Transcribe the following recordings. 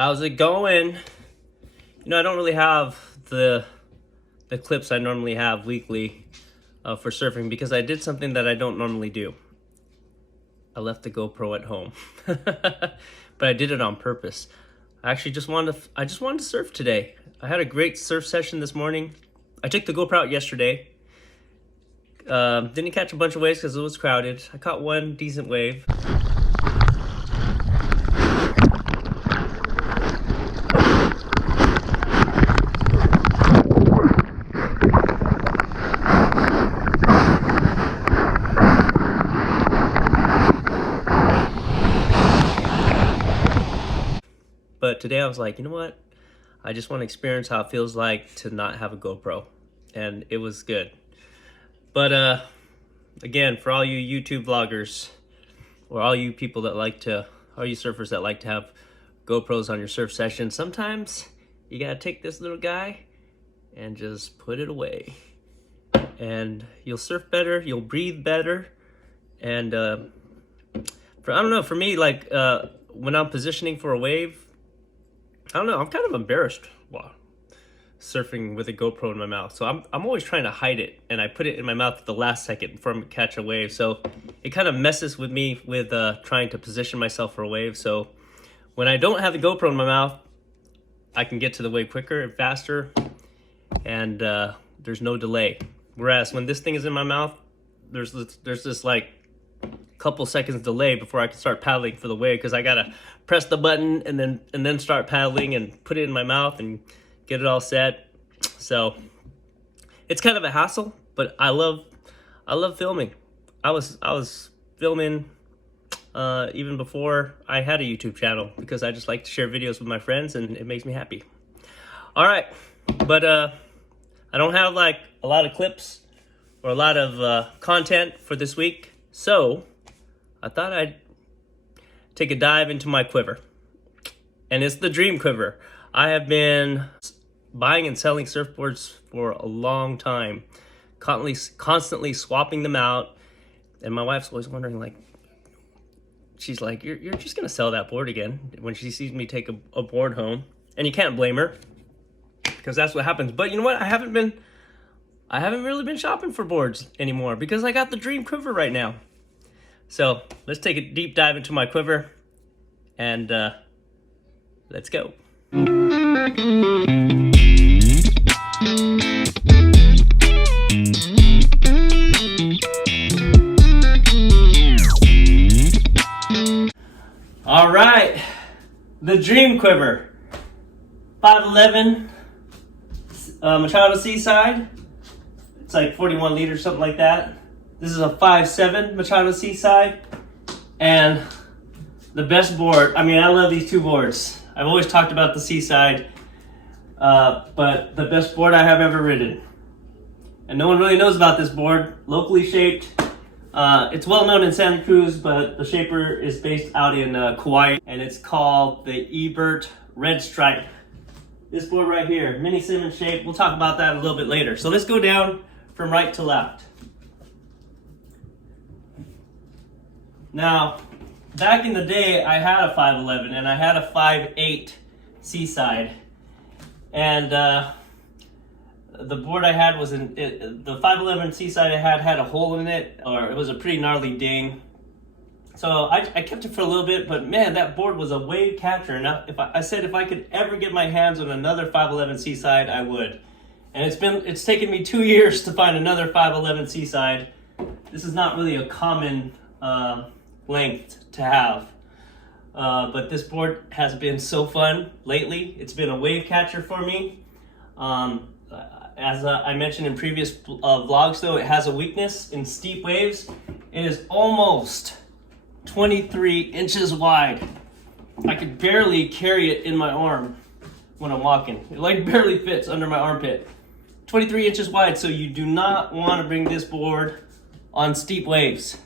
How's it going? I don't really have the clips I normally have weekly for surfing because I did something that I don't normally do. I left the GoPro at home, but I did it on purpose. I actually just wanted to surf today. I had a great surf session this morning. I took the GoPro out yesterday. Didn't catch a bunch of waves because it was crowded. I caught one decent wave. But today I was like, you know what? I just want to experience how it feels like to not have a GoPro. And it was good. But again, for all you YouTube vloggers, or all you people that all you surfers that like to have GoPros on your surf session, sometimes you gotta take this little guy and just put it away. And you'll surf better, you'll breathe better. And I don't know, for me, like when I'm positioning for a wave, I don't know, I'm kind of embarrassed surfing with a GoPro in my mouth. So I'm always trying to hide it, and I put it in my mouth at the last second before I catch a wave. So it kind of messes with me with trying to position myself for a wave. So when I don't have the GoPro in my mouth, I can get to the wave quicker and faster, and there's no delay. Whereas when this thing is in my mouth, there's this like couple seconds delay before I can start paddling for the wave, because I gotta press the button and then start paddling and put it in my mouth and get it all set. So it's kind of a hassle, but I love filming. I was filming even before I had a YouTube channel, because I just like to share videos with my friends and it makes me happy. All right, but I don't have like a lot of clips or a lot of content for this week, so I thought I'd take a dive into my quiver. And it's the Dream Quiver. I have been buying and selling surfboards for a long time, constantly swapping them out. And my wife's always wondering, like, she's like, you're just gonna sell that board again when she sees me take a board home. And you can't blame her, because that's what happens. But you know what? I haven't really been shopping for boards anymore, because I got the Dream Quiver right now. So let's take a deep dive into my quiver, and let's go. All right, the Dream Quiver, 5'11", Machado Seaside. It's like 41 liters, something like that. This is a 5'7" Machado Seaside, and the best board. I mean, I love these two boards. I've always talked about the Seaside, but the best board I have ever ridden. And no one really knows about this board. Locally shaped. It's well known in Santa Cruz, but the shaper is based out in Kauai, and it's called the Ebert Red Stripe. This board right here, mini Simmons shape. We'll talk about that a little bit later. So let's go down from right to left. Now, back in the day, I had a 5'11", and I had a 5'8" Seaside. And the board I had was the 5'11" Seaside I had a hole in it, or it was a pretty gnarly ding. So I kept it for a little bit, but man, that board was a wave catcher. And if I could ever get my hands on another 5'11" Seaside, I would. And it's taken me 2 years to find another 5'11" Seaside. This is not really a common length to have, but this board has been so fun lately. It's been a wave catcher for me. As I mentioned in previous vlogs, though, it has a weakness in steep waves. It is almost 23 inches wide. I could barely carry it in my arm when I'm walking. It like barely fits under my armpit. 23 inches wide, so you do not want to bring this board on steep waves.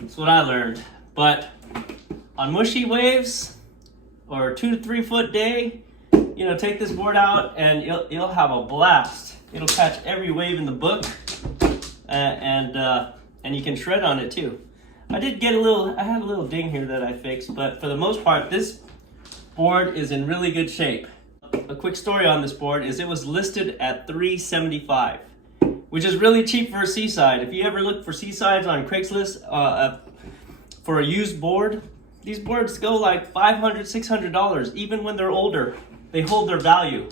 That's what I learned. But on mushy waves or 2 to 3 foot day, take this board out and you'll have a blast. It'll catch every wave in the book, and you can shred on it too. I had a little ding here that I fixed, but for the most part, this board is in really good shape. A quick story on this board is it was listed at $375, which is really cheap for a Seaside. If you ever look for Seasides on Craigslist for a used board, these boards go like $500, $600, even when they're older. They hold their value.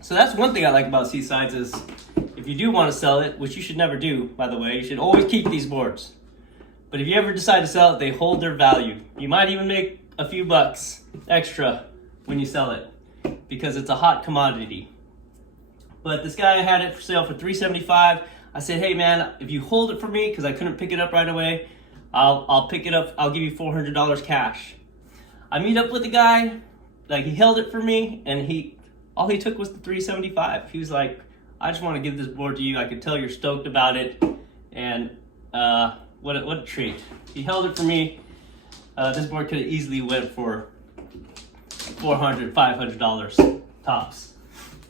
So that's one thing I like about Seasides is if you do want to sell it, which you should never do, by the way, you should always keep these boards. But if you ever decide to sell it, they hold their value. You might even make a few bucks extra when you sell it because it's a hot commodity. But this guy had it for sale for $375. I said, hey man, if you hold it for me, because I couldn't pick it up right away, I'll pick it up. I'll give you $400 cash. I meet up with the guy, like he held it for me, and all he took was the $375. He was like, I just want to give this board to you. I could tell you're stoked about it, and what a treat. He held it for me. This board could have easily went for $400, $500 tops.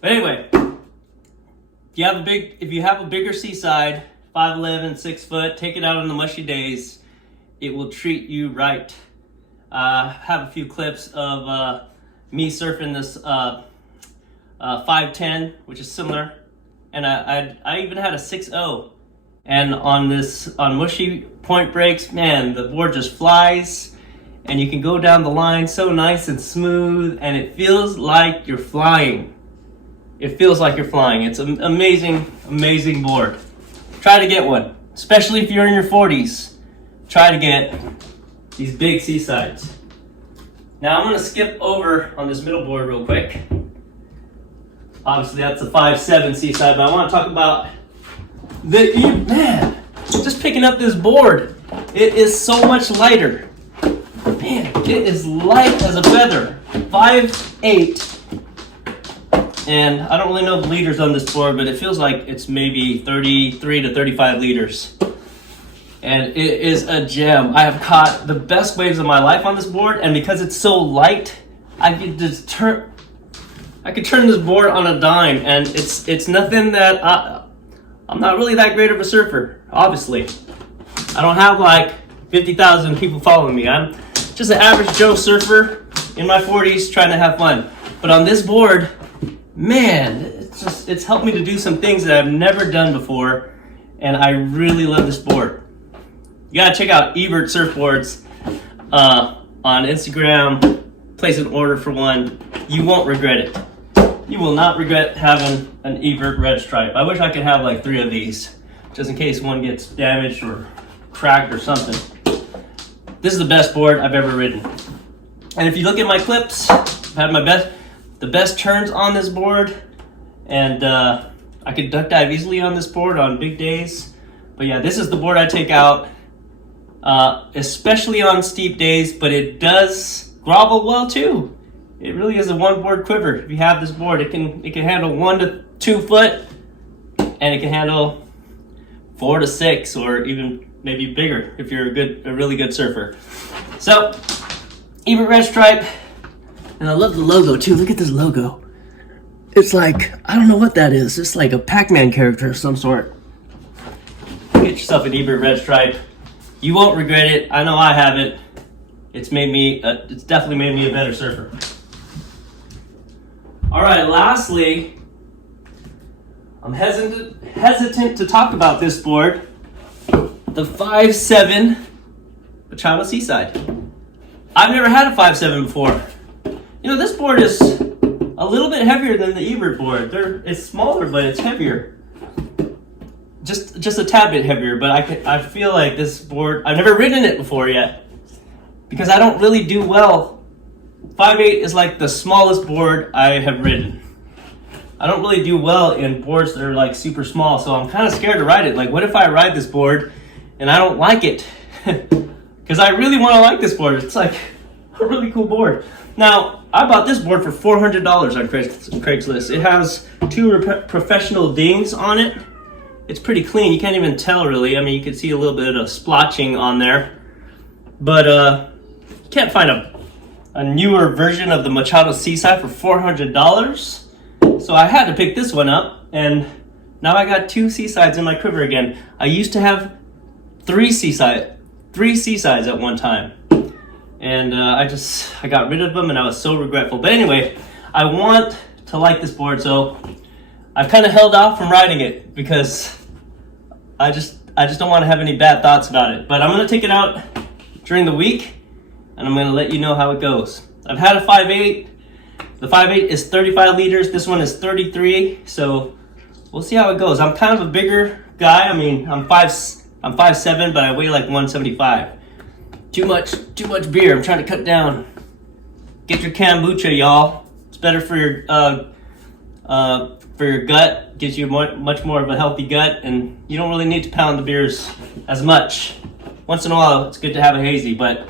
But anyway, if you have a bigger Seaside, 5'11", 6 foot, take it out on the mushy days. It will treat you right. Have a few clips of me surfing this 5'10", which is similar, and I even had a 6'0", and on mushy point breaks, man, the board just flies, and you can go down the line so nice and smooth, and it feels like you're flying. It feels like you're flying. It's an amazing, amazing board. Try to get one, especially if you're in your 40s. Try to get these big Seasides. Now I'm going to skip over on this middle board real quick. Obviously that's a 5'7" Seaside, but I want to talk about man, just picking up this board. It is so much lighter. Man, it is light as a feather. 5'8". And I don't really know the liters on this board, but it feels like it's maybe 33 to 35 liters. And it is a gem. I have caught the best waves of my life on this board, and because it's so light, I could just turn this board on a dime, and it's nothing that I'm not really that great of a surfer, obviously. I don't have like 50,000 people following me. I'm just an average Joe surfer in my 40s trying to have fun. But on this board, man, it's helped me to do some things that I've never done before, and I really love this board. You gotta check out Ebert Surfboards on Instagram. Place an order for one. You won't regret it. You will not regret having an Ebert red stripe. I wish I could have like 3 of these, just in case one gets damaged or cracked or something. This is the best board I've ever ridden. And if you look at my clips, I've had the best turns on this board, and I could duck dive easily on this board on big days. But yeah, this is the board I take out, especially on steep days, but it does grovel well too. It really is a one board quiver. If you have this board, it can handle 1 to 2 foot, and it can handle 4 to 6, or even maybe bigger if you're a really good surfer. So, Ebert red stripe, and I love the logo too. Look at this logo. It's like, I don't know what that is. It's like a Pac-Man character of some sort. Get yourself an Ebert red stripe. You won't regret it. I know I haven't. It's definitely made me a better surfer. All right, lastly, I'm hesitant to talk about this board, the 5'7" Machado Seaside. I've never had a 5'7" before. You know, this board is a little bit heavier than the Ebert board. It's smaller, but it's heavier. Just a tad bit heavier, but I feel like this board, I've never ridden it before yet, because I don't really do well. 5'8" is like the smallest board I have ridden. I don't really do well in boards that are like super small, so I'm kind of scared to ride it. Like, what if I ride this board and I don't like it? Because I really want to like this board. It's like a really cool board. Now, I bought this board for $400 on Craigslist. It has 2 professional dings on it. It's pretty clean. You can't even tell really. I mean, you can see a little bit of splotching on there. But you can't find a newer version of the Machado Seaside for $400. So I had to pick this one up, and now I got 2 Seasides in my quiver again. I used to have 3 Seasides at one time. and I got rid of them, and I was so regretful. But anyway, I want to like this board, so I've kind of held off from riding it because I just don't want to have any bad thoughts about it. But I'm going to take it out during the week, and I'm going to let you know how it goes. I've had a 5.8. The 5.8 is 35 liters. This one is 33. So we'll see how it goes. I'm kind of a bigger guy. I mean, I'm 5'7", but I weigh like 175. Too much beer. I'm trying to cut down. Get your kombucha, y'all. It's better for your gut. Gives you much more of a healthy gut, and you don't really need to pound the beers as much. Once in a while, it's good to have a hazy, but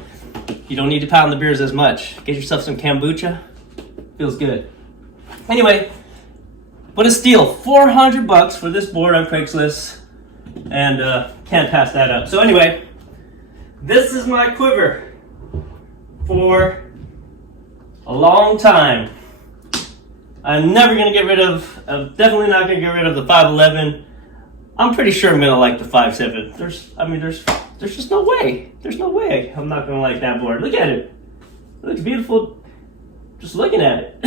you don't need to pound the beers as much. Get yourself some kombucha. Feels good. Anyway, what a steal. $400 for this board on Craigslist, and can't pass that up. So anyway, this is my Quiver for a long time. I'm never going to get rid of, I'm definitely not going to get rid of the 511. I'm pretty sure I'm going to like the 5.7. There's just no way. There's no way I'm not going to like that board. Look at it. It looks beautiful just looking at it.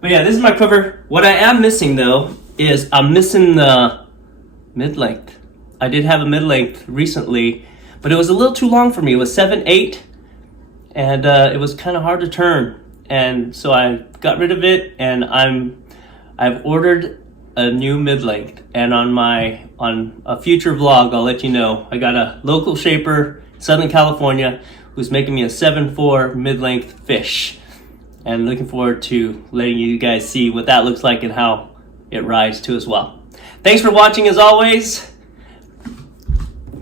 But yeah, this is my Quiver. What I am missing though is I'm missing the mid-length. I did have a mid-length recently, but it was a little too long for me. It was 7.8, and it was kind of hard to turn. And so I got rid of it, and I've ordered a new mid-length, and on a future vlog I'll let you know. I got a local shaper, Southern California, who's making me a 7.4 mid-length fish, and looking forward to letting you guys see what that looks like and how it rides too as well. Thanks for watching as always.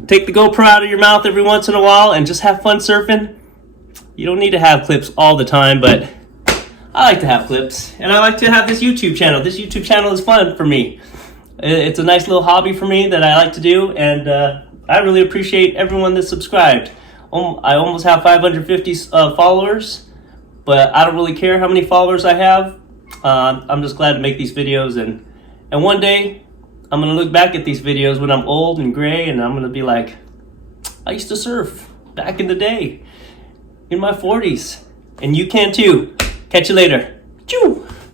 Take the GoPro out of your mouth every once in a while and just have fun surfing. You don't need to have clips all the time, but I like to have clips, and I like to have this YouTube channel. This YouTube channel is fun for me. It's a nice little hobby for me that I like to do, and I really appreciate everyone that's subscribed. I almost have 550 followers, but I don't really care how many followers I have. I'm just glad to make these videos, and one day I'm going to look back at these videos when I'm old and gray, and I'm going to be like, I used to surf back in the day, in my 40s, and you can too. Catch you later. Choo!